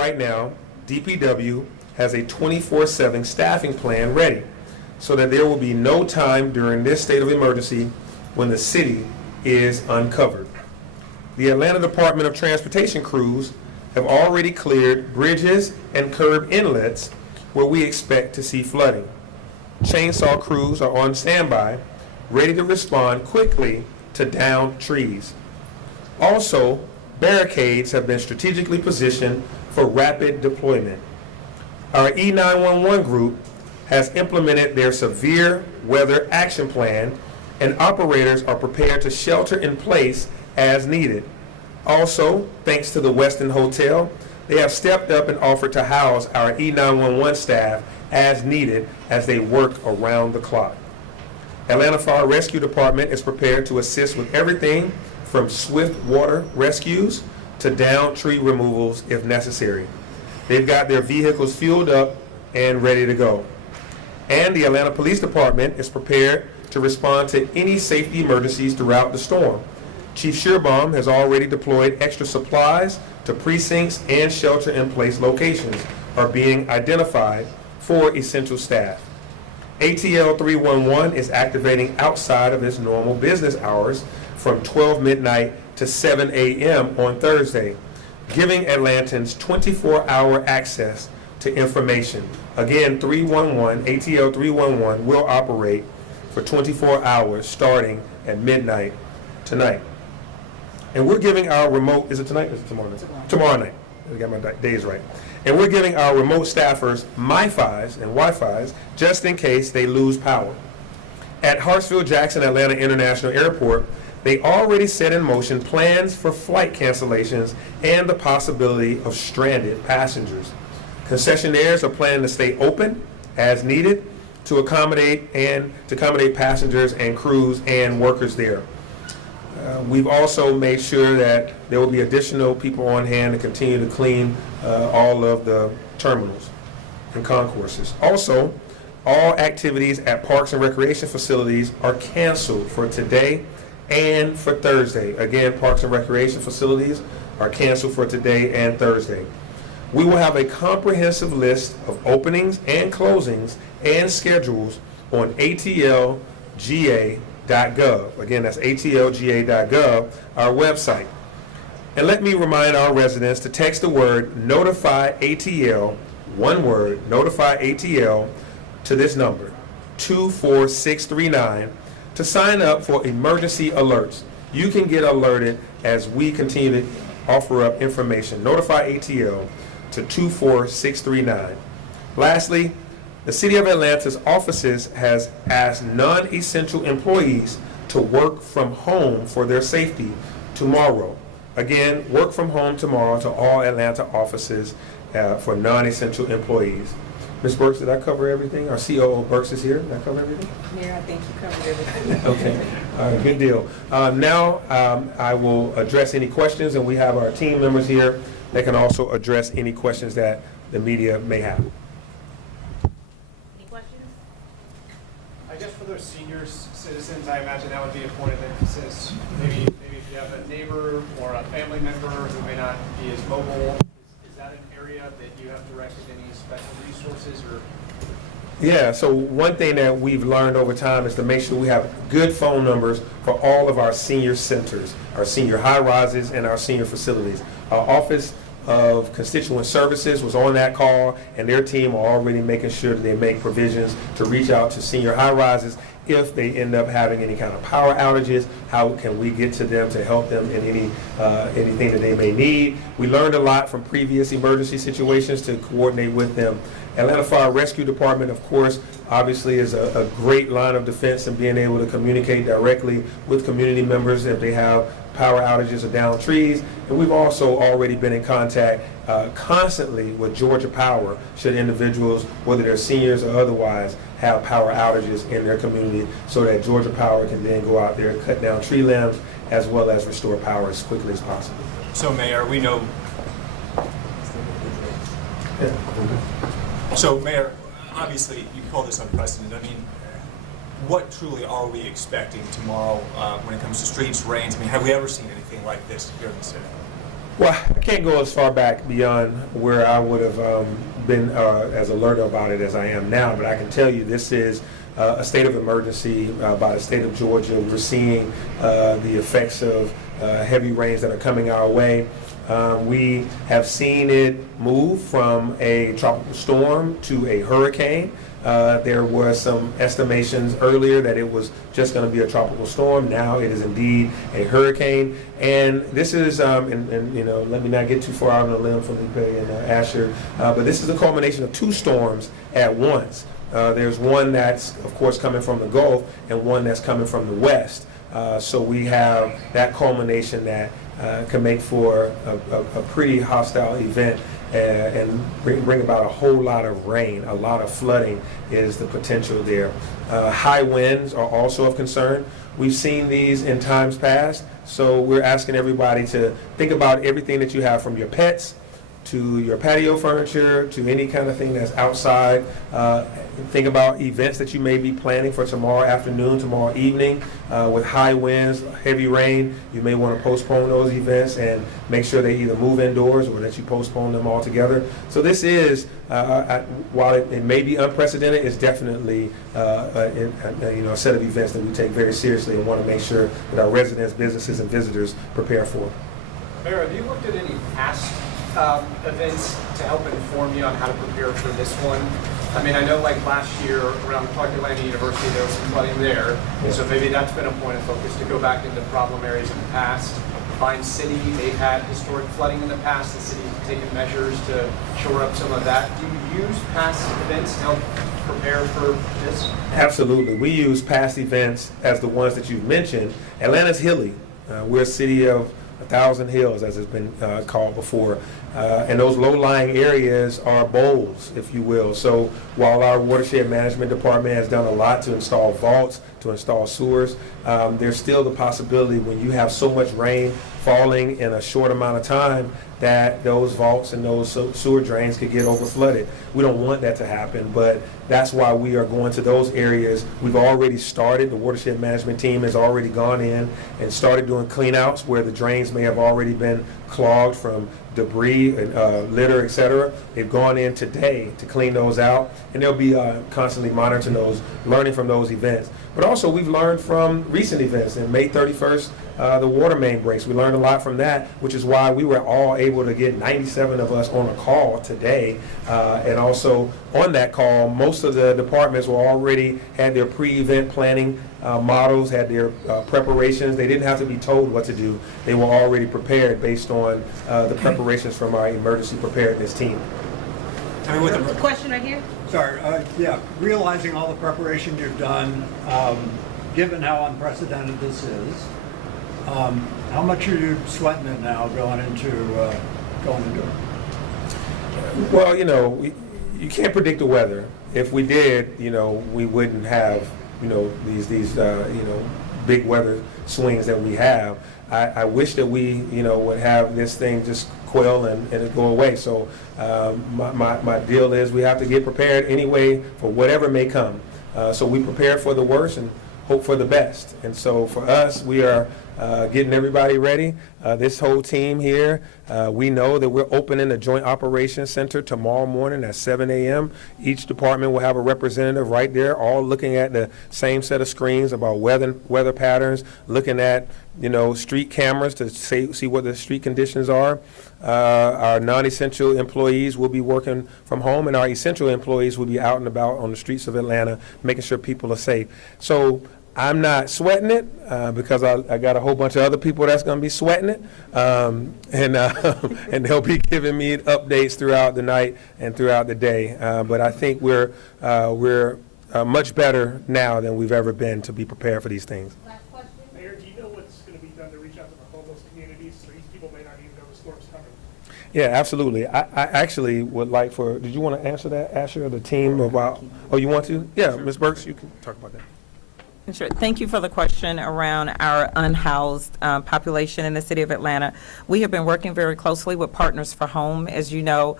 Right now, DPW has a 24/7 staffing plan ready so that there will be no time during this state of emergency when the city is uncovered. The Atlanta Department of Transportation crews have already cleared bridges and curb inlets where we expect to see flooding. Chainsaw crews are on standby, ready to respond quickly to downed trees. Also, barricades have been strategically positioned for rapid deployment. Our E911 group has implemented their severe weather action plan, and operators are prepared to shelter in place as needed. Also, thanks to the Westin Hotel, they have stepped up and offered to house our E911 staff as needed as they work around the clock. Atlanta Fire Rescue Department is prepared to assist with everything from swift water rescues to downed tree removals if necessary. They've got their vehicles fueled up and ready to go. And the Atlanta Police Department is prepared to respond to any safety emergencies throughout the storm. Chief Shearbaum has already deployed extra supplies to precincts, and shelter-in-place locations are being identified for essential staff. ATL 311 is activating outside of its normal business hours from 12 midnight to 7 a.m. on Thursday, giving Atlantans 24-hour access to information. Again, ATL 311 will operate for 24 hours starting at midnight tonight. And we're giving our remote, is it tonight or is it tomorrow night? Tomorrow night. I got my days right. And we're giving our remote staffers MiFis and Wi-Fis just in case they lose power. At Hartsfield-Jackson Atlanta International Airport, they already set in motion plans for flight cancellations and the possibility of stranded passengers. Concessionaires are planning to stay open as needed to accommodate passengers and crews and workers there. We've also made sure that there will be additional people on hand to continue to clean all of the terminals and concourses. Also, all activities at parks and recreation facilities are canceled for today and for Thursday. Again, parks and recreation facilities are canceled for today and Thursday. We will have a comprehensive list of openings and closings and schedules on atlga.gov. Again, that's atlga.gov, our website. And let me remind our residents to text the word notify ATL, one word, notify ATL, to this number, 24639, to sign up for emergency alerts. You can get alerted as we continue to offer up information. Notify ATL to 24639. Lastly, the City of Atlanta's offices has asked non-essential employees to work from home for their safety tomorrow. Again, work from home tomorrow to all Atlanta offices for non-essential employees. Ms. Burks, did I cover everything? Our COO Burks is here. Did I cover everything? Yeah, I think you covered everything. Okay. All right, good deal. Now I will address any questions, and we have our team members here that can also address any questions that the media may have. Any questions? I guess for those senior citizens, I imagine that would be a point of emphasis. Maybe if you have a neighbor or a family member who may not be as mobile, is that an area that you have directed any special resources or? Yeah, so one thing that we've learned over time is to make sure we have good phone numbers for all of our senior centers, our senior high-rises, and our senior facilities. Our Office of Constituent Services was on that call, and their team are already making sure that they make provisions to reach out to senior high-rises if they end up having any kind of power outages. How can we get to them to help them in anything that they may need? We learned a lot from previous emergency situations to coordinate with them. Atlanta Fire Rescue Department, of course, obviously is a great line of defense in being able to communicate directly with community members if they have power outages or downed trees. And we've also already been in contact constantly with Georgia Power should individuals, whether they're seniors or otherwise, have power outages in their community, so that Georgia Power can then go out there and cut down tree limbs as well as restore power as quickly as possible. So, Mayor, we know. Yeah. So, Mayor, obviously, you call this unprecedented. I mean, what truly are we expecting tomorrow when it comes to streets, rains? I mean, have we ever seen anything like this here in the city? Well, I can't go as far back beyond where I would have been as alert about it as I am now, but I can tell you this is a state of emergency by the state of Georgia. We're seeing the effects of heavy rains that are coming our way. We have seen it move from a tropical storm to a hurricane. There were some estimations earlier that it was just going to be a tropical storm. Now it is indeed a hurricane. And this is, and you know, let me not get too far out on a limb, Felipe and Asher, but this is the culmination of two storms at once. There's one that's, of course, coming from the Gulf and one that's coming from the West. So we have that culmination that can make for a pretty hostile event and bring about a whole lot of rain. A lot of flooding is the potential there. High winds are also of concern. We've seen these in times past, so we're asking everybody to think about everything that you have, from your pets to your patio furniture to any kind of thing that's outside. Think about events that you may be planning for tomorrow afternoon, tomorrow evening. With high winds, heavy rain, you may want to postpone those events and make sure they either move indoors or that you postpone them altogether. So this is, while it may be unprecedented, it's definitely a set of events that we take very seriously and want to make sure that our residents, businesses, and visitors prepare for. Mayor, have you looked at any past events to help inform you on how to prepare for this one? I mean, I know like last year around Clark Atlanta University, there was some flooding there. Yeah. So maybe that's been a point of focus to go back into problem areas in the past. Vine City, they've had historic flooding in the past. The city's taken measures to shore up some of that. Do you use past events to help prepare for this? Absolutely. We use past events as the ones that you've mentioned. Atlanta's hilly. We're a city of 1,000 hills, as it's been called before. And those low-lying areas are bowls, if you will. So while our watershed management department has done a lot to install vaults, to install sewers, there's still the possibility when you have so much rain falling in a short amount of time that those vaults and those sewer drains could get overflooded. We don't want that to happen, but that's why we are going to those areas. We've already started. The watershed management team has already gone in and started doing cleanouts where the drains may have already been clogged from debris and litter, etc. They've gone in today to clean those out, and they'll be constantly monitoring those, learning from those events. But also we've learned from recent events. In May 31st, the water main breaks. We learned a lot from that, which is why we were all able to get 97 of us on a call today. And also on that call, most of the departments were already had their pre-event planning models, had their preparations. They didn't have to be told what to do. They were already prepared based on the preparations from our emergency preparedness team. I mean, with the Question right here? Sorry, yeah, realizing all the preparation you've done, given how unprecedented this is, how much are you sweating it now going into it? Well, you know, you can't predict the weather. If we did, you know, we wouldn't have, you know, these big weather swings that we have. I wish that we, you know, would have this thing just quell and it go away. So my deal is we have to get prepared anyway for whatever may come. So we prepare for the worst and hope for the best. And so for us, we are getting everybody ready. This whole team here, we know that we're opening a joint operations center tomorrow morning at 7 a.m. Each department will have a representative right there, all looking at the same set of screens about weather patterns, looking at, you know, street cameras to see what the street conditions are. Our non-essential employees will be working from home, and our essential employees will be out and about on the streets of Atlanta, making sure people are safe. So I'm not sweating it because I got a whole bunch of other people that's going to be sweating it, and they'll be giving me updates throughout the night and throughout the day. But I think we're much better now than we've ever been to be prepared for these things. Last question? Mayor, do you know what's going to be done to reach out to the homeless communities so these people may not even know the storm's coming? Yeah, absolutely. I actually would like for, did you want to answer that, Asher, or the team about, oh, you want to? Yeah, Ms. Burks, you can talk about that. Sure. Thank you for the question around our unhoused population in the city of Atlanta. We have been working very closely with Partners for Home. As you know,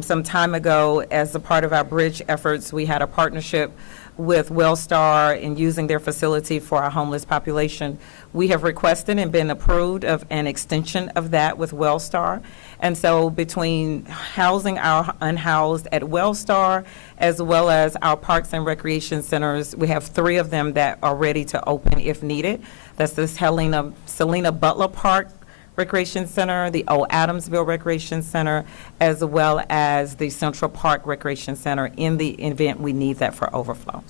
some time ago, as a part of our bridge efforts, we had a partnership with Wellstar and using their facility for our homeless population. We have requested and been approved of an extension of that with Wellstar. And so between housing our unhoused at Wellstar as well as our parks and recreation centers, we have 3 of them that are ready to open if needed. That's the Selena Butler Park Recreation Center, the Old Adamsville Recreation Center, as well as the Central Park Recreation Center in the event we need that for overflow.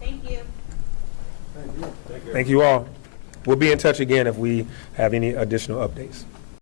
Thank you. Thank you all. We'll be in touch again if we have any additional updates.